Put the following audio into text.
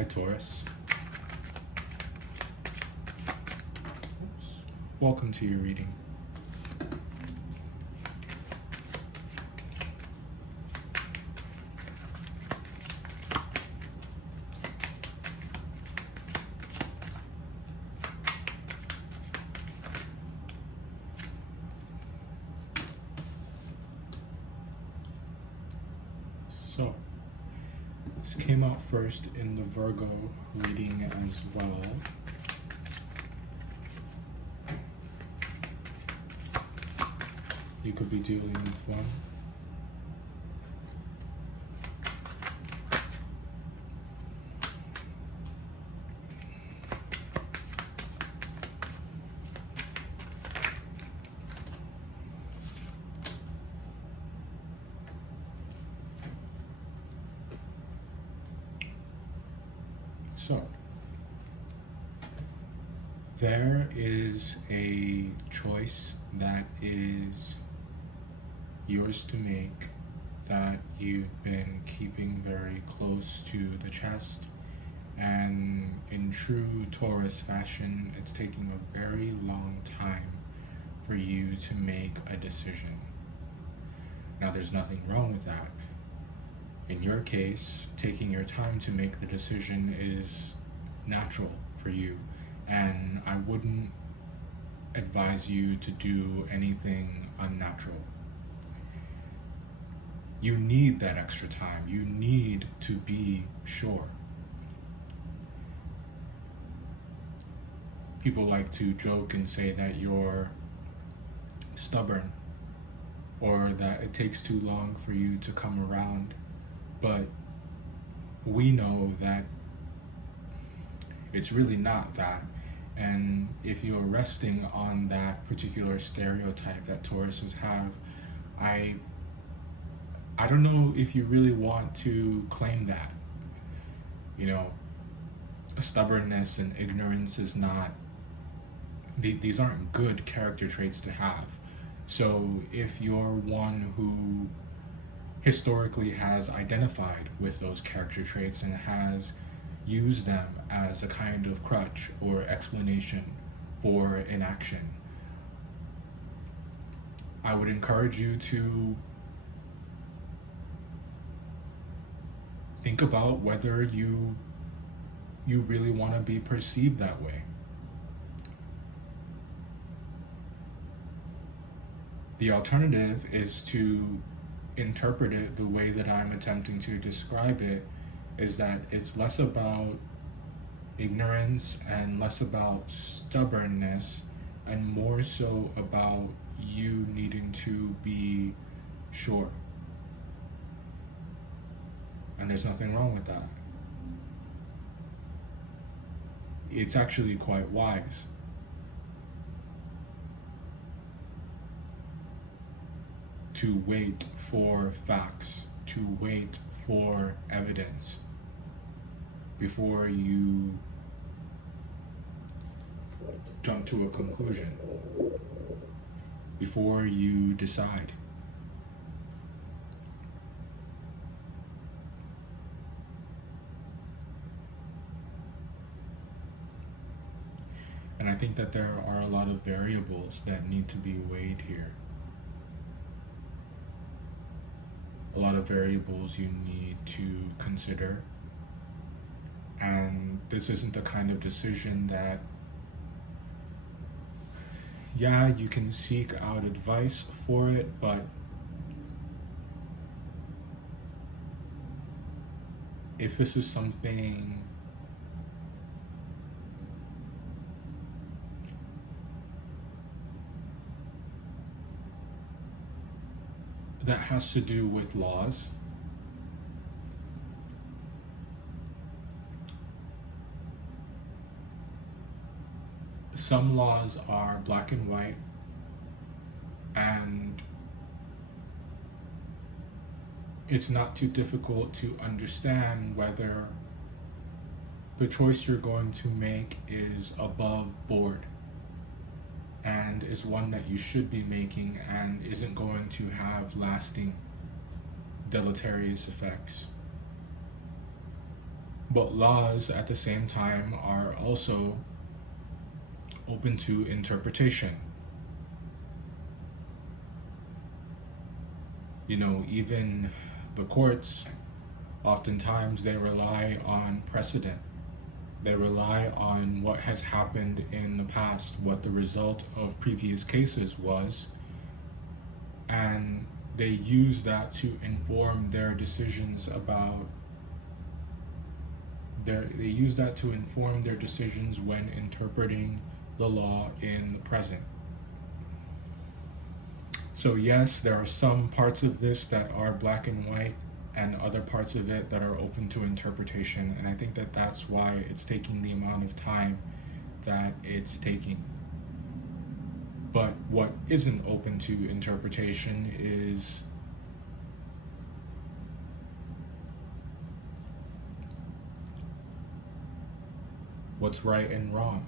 Hi Taurus. Oops. Welcome to your reading. So, this came out first in the Virgo reading as well. You could be dealing with one. So, there is a choice that is yours to make that you've been keeping very close to the chest, and in true Taurus fashion, it's taking a very long time for you to make a decision. Now, there's nothing wrong with that. In your case, taking your time to make the decision is natural for you, and I wouldn't advise you to do anything unnatural. You need that extra time. You need to be sure. People like to joke and say that you're stubborn, or that it takes too long for you to come around. But we know that it's really not that. And if you're resting on that particular stereotype that Tauruses have, I don't know if you really want to claim that. You know, stubbornness and ignorance is not, these aren't good character traits to have. So if you're one who historically has identified with those character traits and has used them as a kind of crutch or explanation for inaction, I would encourage you to think about whether you really want to be perceived that way. The alternative is to interpret it the way that I'm attempting to describe it, is that it's less about ignorance and less about stubbornness and more so about you needing to be sure. And there's nothing wrong with that. It's actually quite wise. To wait for facts, to wait for evidence before you jump to a conclusion, before you decide. And I think that there are a lot of variables that need to be weighed here. A lot of variables you need to consider. And this isn't the kind of decision that, yeah, you can seek out advice for it, but if this is something that has to do with laws, some laws are black and white, and it's not too difficult to understand whether the choice you're going to make is above board and is one that you should be making and isn't going to have lasting deleterious effects. But laws at the same time are also open to interpretation. You know, even the courts, oftentimes they rely on precedent. They rely on what has happened in the past, what the result of previous cases was, and they use that to inform their decisions about they use that to inform their decisions when interpreting the law in the present. So yes, there are some parts of this that are black and white, and other parts of it that are open to interpretation, and I think that that's why it's taking the amount of time that it's taking. But what isn't open to interpretation is what's right and wrong.